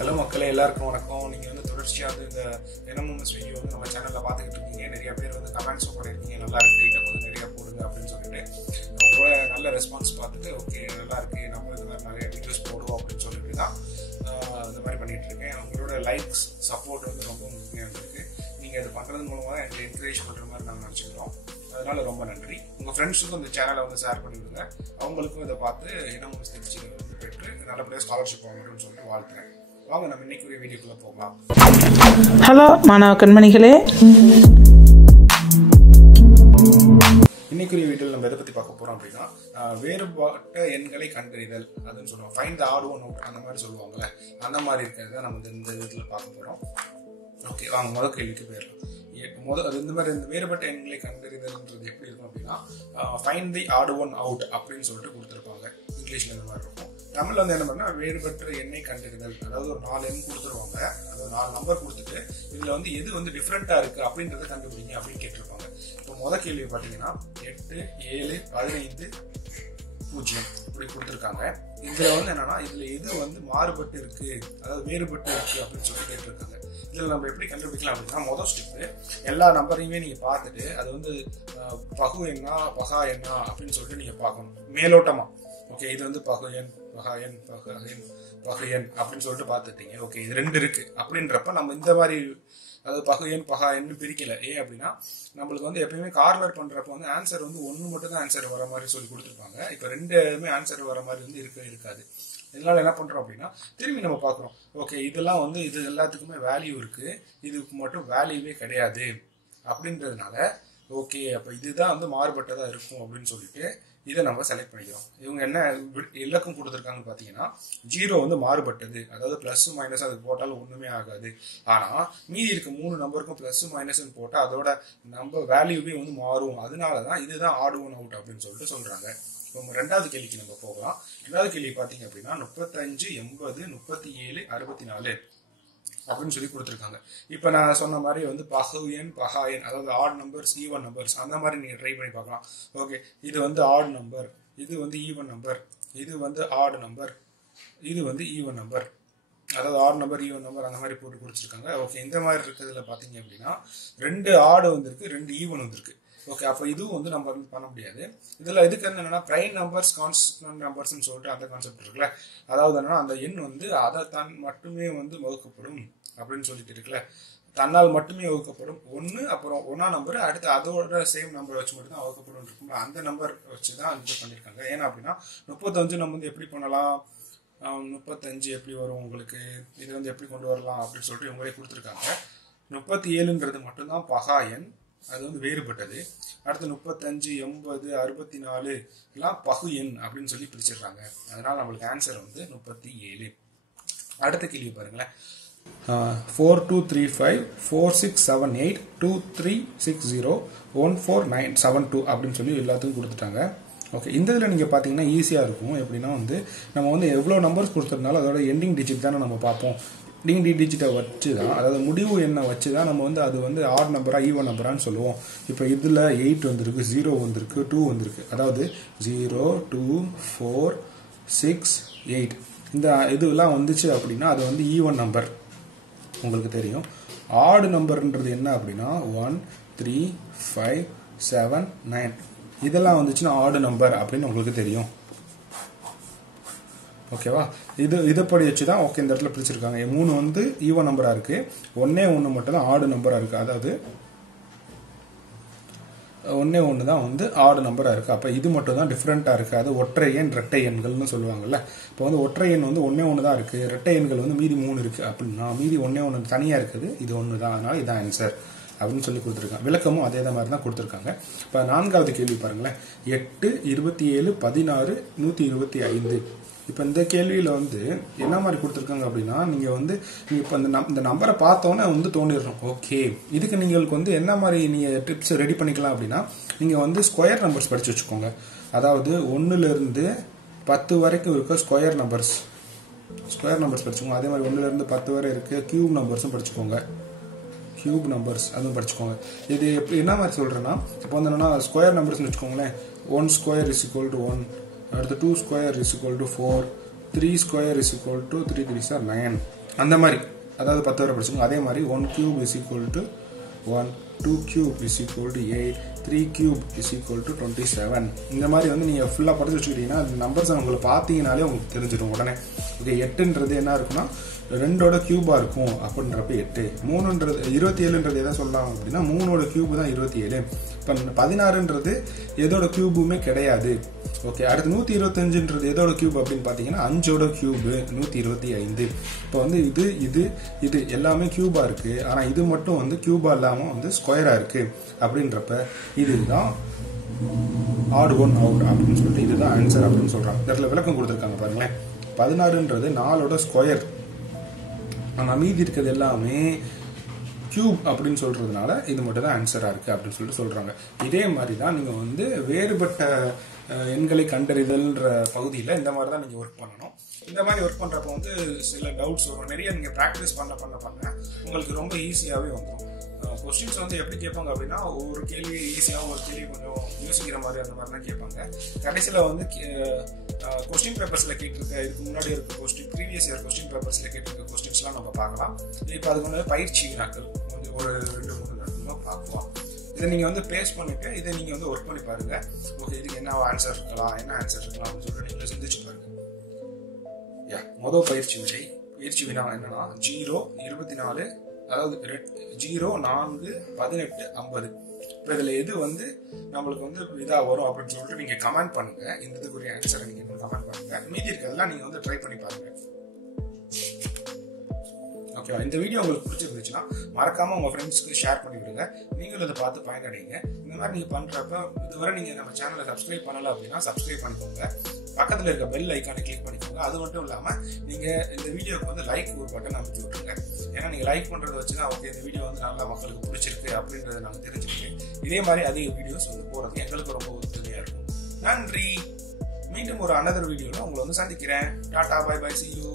Hello மக்களே, எல்லாருக்கும் வணக்கம். நீங்கள் வந்து தொடர்ச்சியாக இந்த என்எம்எம்எஸ் வீடியோ வந்து நம்ம சேனலில் பார்த்துக்கிட்டு இருக்கீங்க. நிறைய பேர் வந்து கமெண்ட்ஸும் பண்ணியிருக்கீங்க, நல்லா இருக்குது, இன்னும் கொஞ்சம் நிறையா போடுங்க அப்படின்னு சொல்லிட்டு. உங்களோட நல்ல ரெஸ்பான்ஸ் பார்த்துட்டு ஓகே நல்லா இருக்குது, நம்ம இது மாதிரி நிறைய வீடியோஸ் போடுவோம் அப்படின்னு சொல்லிட்டு தான் இந்த மாதிரி பண்ணிகிட்டு இருக்கேன். உங்களோட லைக்ஸ் சப்போர்ட் வந்து ரொம்ப முக்கியமாக இருக்குது. நீங்கள் இது பண்ணுறது மூலமாக எனக்கு என்கரேஜ் பண்ணுற மாதிரி நாங்கள் நினச்சிக்கிறோம். அதனால ரொம்ப நன்றி. உங்கள் ஃப்ரெண்ட்ஸுக்கும் இந்த சேனலை வந்து ஷேர் பண்ணிவிடுங்க. அவங்களுக்கும் இதை பார்த்து என்எம்எம்எஸ் திருச்சியில் வந்து பெற்று நல்லபடியாக ஸ்காலர்ஷிப் வாங்கணும்னு சொல்லிட்டு வாழ்த்துறேன். வாங்க நம்ம இன்னைக்குரிய வீடியோக்குள்ள போகலாம். ஹலோ மாணவ கண்மணிகளே, இன்னைக்குரிய வீடியோவில் நம்ம எதை பற்றி பார்க்க போகிறோம் அப்படின்னா வேறுபட்ட எண்களை கண்டறிதல் அதுன்னு சொல்லுவோம். Find the odd one out அந்த மாதிரி சொல்லுவாங்கள்ல, அந்த மாதிரி இருக்கிறத நம்ம இந்த இதில் பார்க்க போகிறோம். ஓகே வாங்க முதல் கேள்விக்கு போயிடலாம். இந்த மாதிரி இந்த வேறுபட்ட எண்களை கண்டறிதல்ன்றது எப்படி இருக்கும் அப்படின்னா find the odd one out அப்படின்னு சொல்லிட்டு கொடுத்துருப்பாங்க. இங்கிலீஷ்ல இந்த மாதிரி இருக்கும். தமிழ்ல வந்து என்ன பண்ணா வேறுபட்ட எண்ணை கண்டறிதல், அதாவது ஒரு 4 எண் கொடுத்துருவாங்க, அதாவது 4 நம்பர் கொடுத்துட்டு இதுல வந்து எது வந்து டிஃப்ரெண்டா இருக்கு அப்படின்றத கண்டுபிடிங்க அப்படின்னு கேட்டிருப்பாங்க. இப்போ முதல் கேள்வி பாத்தீங்கன்னா 8, 7, 15, 0 இப்படி கொடுத்துருக்காங்க. இதுல வந்து என்னன்னா இதுல எது வந்து மாறுபட்டு இருக்கு, அதாவது வேறுபட்டு இருக்கு அப்படின்னு சொல்லி கேட்டிருக்காங்க. இதுல நம்ம எப்படி கண்டுபிடிக்கலாம் அப்படின்னா முதல் ஸ்டெப்பு எல்லா நம்பரையுமே நீங்க பார்த்துட்டு அது வந்து பகு எண்ணா பகா எண்ணா அப்படின்னு சொல்லிட்டு நீங்க பார்க்கணும் மேலோட்டமா. ஓகே இது வந்து பகு எண் பகா எண் பகு எண் அப்படின்னு சொல்லிட்டு பார்த்துட்டீங்க. ஓகே இது 2 இருக்கு அப்படின்றப்ப நம்ம இந்த மாதிரி அதாவது பகு எண் பகா எண்ணு பிரிக்கல. ஏன் அப்படின்னா நம்மளுக்கு வந்து எப்பயுமே கார்னர் பண்றப்ப வந்து ஆன்சர் வந்து 1 மட்டும் தான் ஆன்சர் வர மாதிரி சொல்லி கொடுத்துருப்பாங்க. இப்ப 2 ஆன்சர் வர மாதிரி வந்து இருக்காது. இதனால என்ன பண்றோம் அப்படின்னா திரும்பி நம்ம பாக்குறோம். ஓகே இதெல்லாம் வந்து இது எல்லாத்துக்குமே வேல்யூ இருக்கு, இதுக்கு மட்டும் வேல்யூவே கிடையாது அப்படின்றதுனால ஓகே அப்ப இதுதான் வந்து மாறுபட்டதா இருக்கும் அப்படின்னு சொல்லிட்டு இதை நம்ம செலக்ட் பண்ணிக்கிறோம். இவங்க என்ன இலக்கம் கொடுத்துருக்காங்கன்னு பாத்தீங்கன்னா 0 வந்து மாறுபட்டது, அதாவது பிளஸ் மைனஸ் அதுக்கு போட்டாலும் ஒண்ணுமே ஆகாது. ஆனா மீதி இருக்க 3 நம்பருக்கும் பிளஸ் மைனஸ் போட்டா அதோட நம்ம வேல்யூவே வந்து மாறும். அதனாலதான் இதுதான் ஆட் ஒன் அவுட் அப்படின்னு சொல்லிட்டு சொல்றாங்க. இப்போ 2வது கேள்விக்கு நம்ம போகலாம். 2வது கேள்வி பாத்தீங்க அப்படின்னா 35, 80, 37, 64 அப்படின்னு சொல்லி கொடுத்துருக்காங்க. இப்ப நான் சொன்ன மாதிரி வந்து பகு எண் பகா எண், அதாவது ஆட் நம்பர்ஸ் ஈவன் நம்பர்ஸ் அந்த மாதிரி நீங்க ட்ரை பண்ணி பார்க்கலாம். ஓகே இது வந்து ஆட் நம்பர், இது வந்து ஈவன் நம்பர், இது வந்து ஆட் நம்பர், இது வந்து ஈவன் நம்பர், அதாவது ஆட் நம்பர் ஈவன் நம்பர் அந்த மாதிரி போட்டு கொடுத்துருக்காங்க. ஓகே இந்த மாதிரி இருக்கிறதுல பாத்தீங்க அப்படின்னா 2 ஆடு வந்திருக்கு, 2 ஈவன் வந்திருக்கு. ஓகே அப்ப இதுவும் வந்து நம்ம பண்ண முடியாது. இதுல இதுக்கு என்னன்னா பிரைம் நம்பர்ஸ் கான்ஸ்டன்ட் நம்பர்ஸ் சொல்லிட்டு அந்த கான்செப்ட் இருக்குல்ல, அதாவது என்னன்னா அந்த எண் வந்து அதை தான் மட்டுமே வந்து வகுக்கப்படும் அப்படின்னு சொல்லிட்டு இருக்குல்ல, தன்னால் மட்டுமே வகுக்கப்படும் 1, அப்புறம் 1ஆம் நம்பர் அடுத்து அதோட சேம் நம்பர் வச்சு மட்டும் தான் வகுக்கப்படும் இருக்கும். அந்த நம்பர் வச்சுதான் இது பண்ணிருக்காங்க. ஏன்னா அப்படின்னா 35 நம்ம வந்து எப்படி பண்ணலாம், 35 எப்படி வரும் உங்களுக்கு, இது வந்து எப்படி கொண்டு வரலாம் அப்படின்னு சொல்லிட்டு இவங்களே கொடுத்துருக்காங்க. 37ன்றது மட்டும்தான் பகா எண், அது வந்து வேறுபட்டது. அடுத்து 35, 80, 64 எல்லாம் பகு எண் அப்படின்னு சொல்லி பிரிச்சிடுறாங்க. அதனால நம்மளுக்கு ஆன்சர் வந்து 37. அடுத்த கேள்வி பாருங்களேன். 4235 4678 2360 14972 அப்படின்னு சொல்லி எல்லாத்துக்கும் கொடுத்துட்டாங்க. ஓகே இந்த இதில் நீங்கள் பார்த்தீங்கன்னா ஈஸியாக இருக்கும். எப்படின்னா வந்து நம்ம வந்து எவ்வளோ நம்பர்ஸ் கொடுத்துருந்தாலும் அதோட எண்டிங் டிஜிட் தானே நம்ம பார்ப்போம். எண்டிங் டிஜிட்டை வச்சு தான், அதாவது முடிவு எண்ணை வச்சு தான் நம்ம வந்து அது வந்து ஆட் நம்பரா ஈவன் நம்பரான்னு சொல்லுவோம். இப்போ இதில் 8 வந்திருக்கு, 0 வந்திருக்கு, 2 வந்திருக்கு, அதாவது 0 2 4 6 8 இந்த இதுலாம் வந்துச்சு அப்படின்னா அது வந்து ஈவன் நம்பர். உங்களுக்கு தெரியும் ஆட் நம்பர்ன்றது என்ன அப்படின்னா 1 3 5 7 9 இதெல்லாம் வந்துச்சுன்னா ஆட் நம்பர் அப்படின்னு உங்களுக்கு தெரியும். ஓகேவா, இதைப்படி வச்சுதான் ஓகே இந்த இடத்துல பிரிச்சிருக்காங்க. 3 வந்து ஈவன் நம்பரா இருக்கு, 1 மட்டும் தான் ஆடு நம்பரா இருக்கு, அதாவது 1 தான் வந்து ஆடு நம்பரா இருக்கு. அப்ப இது மட்டும் தான் டிஃபரெண்டா இருக்கு. அது ஒற்றை எண் இரட்டை எண்கள்னு சொல்லுவாங்கல்ல. இப்போ வந்து ஒற்றை எண் வந்து 1 தான் இருக்கு, இரட்டை எண்கள் வந்து மீதி 3 இருக்கு அப்படின்னா மீதி 1 தனியா இருக்குது, இது 1 தான், அதனால இதான் ஆன்சர் அப்படின்னு சொல்லி கொடுத்துருக்காங்க. விளக்கமும் அதே மாதிரி தான் கொடுத்துருக்காங்க. இப்போ 4வது கேள்வி பாருங்களேன். 8, 27, 16, 125 இப்போ இந்த கேள்வியில் வந்து என்ன மாதிரி கொடுத்துருக்காங்க அப்படின்னா நீங்கள் வந்து நீங்கள் இப்போ இந்த நம்பரை பார்த்தோன்னே வந்து தோணிடுறோம். ஓகே இதுக்கு நீங்களுக்கு வந்து என்ன மாதிரி நீங்கள் டிப்ஸ் ரெடி பண்ணிக்கலாம் அப்படின்னா நீங்கள் வந்து ஸ்கொயர் நம்பர்ஸ் படித்து வச்சுக்கோங்க. அதாவது 1லேருந்து 10 வரைக்கும் இருக்க ஸ்கொயர் நம்பர்ஸ் படிச்சுக்கோங்க. அதே மாதிரி 1லேருந்து 10 வரை இருக்க கியூப் நம்பர்ஸும் படிச்சுக்கோங்க. கியூப் நம்பர்ஸ் அதுவும் படிச்சுக்கோங்க. இது என்ன மாதிரி சொல்கிறேன்னா இப்போ வந்து என்னன்னா ஸ்கொயர் நம்பர்ஸ்னு வச்சுக்கோங்களேன். 1 square is equal to 1, அடுத்து 2 square is equal to 4, 3 square is equal to 3 3s are 9 அந்த மாதிரி அதாவது 10 வரை படிச்சுங்க. அதே மாதிரி 1 cube is equal to 1, 2 cube is equal to 8, 3 cube is equal to 27. இந்த மாதிரி வந்து நீங்க ஃபுல்லா படிச்சு வச்சுக்கிட்டீங்கன்னா அந்த நம்பர்ஸ் உங்களுக்கு பார்த்தீங்கனாலே உங்களுக்கு தெரிஞ்சிடும் உடனே. ஓகே 8ன்றது என்ன இருக்குன்னா 2ஓட கியூபா இருக்கும் அப்படின்றப்ப 8. 3ன்றது 27ன்றது எதை சொல்லலாம் அப்படின்னா 3ஓட கியூப் தான் 27. இப்போ 16ன்றது எதோட கியூபுமே கிடையாது. ஓகே அடுத்து 125ன்றது எதோட கியூப் அப்படின்னு பார்த்தீங்கன்னா 5ஓட கியூப் 125. இப்போ வந்து இது இது இது எல்லாமே கியூபா இருக்கு. ஆனால் இது மட்டும் வந்து கியூபா இல்லாமல் வந்து ஸ்கொயரா இருக்கு அப்படின்றப்ப இதுதான் ஆட் ஒன் அவுட் அப்படின்னு சொல்லிட்டு இதுதான் ஆன்சர் அப்படின்னு சொல்றாங்க. இடத்துல விளக்கம் கொடுத்துருக்காங்க பாருங்களேன். 16ன்றது 4ஓட ஸ்கொயர். ஆனால் மீதி இருக்கிறது எல்லாமே கியூப் அப்படின்னு சொல்றதுனால இது மட்டும் தான் ஆன்சரா இருக்கு அப்படின்னு சொல்லிட்டு சொல்றாங்க. இதே மாதிரி தான் நீங்க வந்து வேறுபட்ட எண்களை கண்டறிதல்ன்ற பகுதியில் இந்த மாதிரி தான் நீங்க ஒர்க் பண்ணணும். இந்த மாதிரி ஒர்க் பண்றப்ப வந்து சில டவுட்ஸ் வரும். நிறைய நீங்க ப்ராக்டிஸ் பண்ண உங்களுக்கு ரொம்ப ஈஸியாவே வந்துடும். கொஸ்டின்ஸ் வந்து எப்படி கேட்பாங்க அப்படின்னா ஒரு கேள்வி ஈஸியாக ஒரு கேள்வி கொஞ்சம் யோசிக்கிற மாதிரி அந்த மாதிரிலாம் கேட்பாங்க. கடைசியில் வந்து கொஸ்டின் பேப்பர்ஸ்ல கேட்டிருக்க இதுக்கு முன்னாடி இருக்க கொஸ்டின் ப்ரீவியஸ் இயர் கொஸ்டின் பேப்பர்ஸ்ல கேட்டிருக்க கொஸ்டின்ஸ்லாம் நம்ம பார்க்கலாம். இப்போ அதுக்கு வந்து பயிற்சி வினாக்கள் கொஞ்சம் ஒரு 2-3 நாட்கள் பார்க்கலாம். இதை நீங்க வந்து பேஸ் பண்ணிட்டு இதை நீங்க வந்து ஒர்க் பண்ணி பாருங்க. ஓகே இதுக்கு என்ன ஆன்சர் இருக்கலாம் அப்படின்னு சொல்லிட்டு நீங்க சிந்திச்சு பாருங்க. முதல் பயிற்சி வினா என்னன்னா 0, 24 அதாவது 0, 4, 18, 50. இப்போ இதுல எது வந்து நம்மளுக்கு வந்து இதா வரும் அப்படின்னு சொல்லிட்டு நீங்க கமெண்ட் பண்ணுங்க. இந்த இதுக்குரிய ஆன்சரை நீங்க கமெண்ட் பண்ணுங்க. மீதி இருக்கிறதெல்லாம் நீங்க வந்து ட்ரை பண்ணி பாருங்க. ஓகேவா? இந்த வீடியோ உங்களுக்கு பிடிச்சிருந்துச்சுன்னா மறக்காம உங்க ஃப்ரெண்ட்ஸ்க்கு ஷேர் பண்ணி விடுங்க. நீங்களும் இதை பார்த்து பயனடைங்க. இந்த மாதிரி நீங்க பண்றப்ப இதுவரை நீங்க நம்ம சேனலை சப்ஸ்கிரைப் பண்ணல அப்படின்னா சப்ஸ்கிரைப் பண்ணிக்கோங்க. பக்கத்துல இருக்க பெல் ஐக்கானை கிளிக் பண்ணிக்கோங்க. அது மட்டும் இல்லாம நீங்க இந்த வீடியோக்கு வந்து லைக் ஒரு பட்டன் அமைச்சு விட்டுருங்க. ஏன்னா நீங்க லைக் பண்றதை வச்சுதான் ஓகே இந்த வீடியோ வந்து நல்லா மக்களுக்கு பிடிச்சிருக்கு அப்படின்றத நாங்க தெரிஞ்சுக்கிட்டு இதே மாதிரி அதிக வீடியோஸ் வந்து போறது எங்களுக்கு ரொம்ப உறுதுணையா இருக்கும். நன்றி. மீண்டும் ஒரு another வீடியோல உங்களை வந்து சந்திக்கிறேன். டாடா பை பை, see you.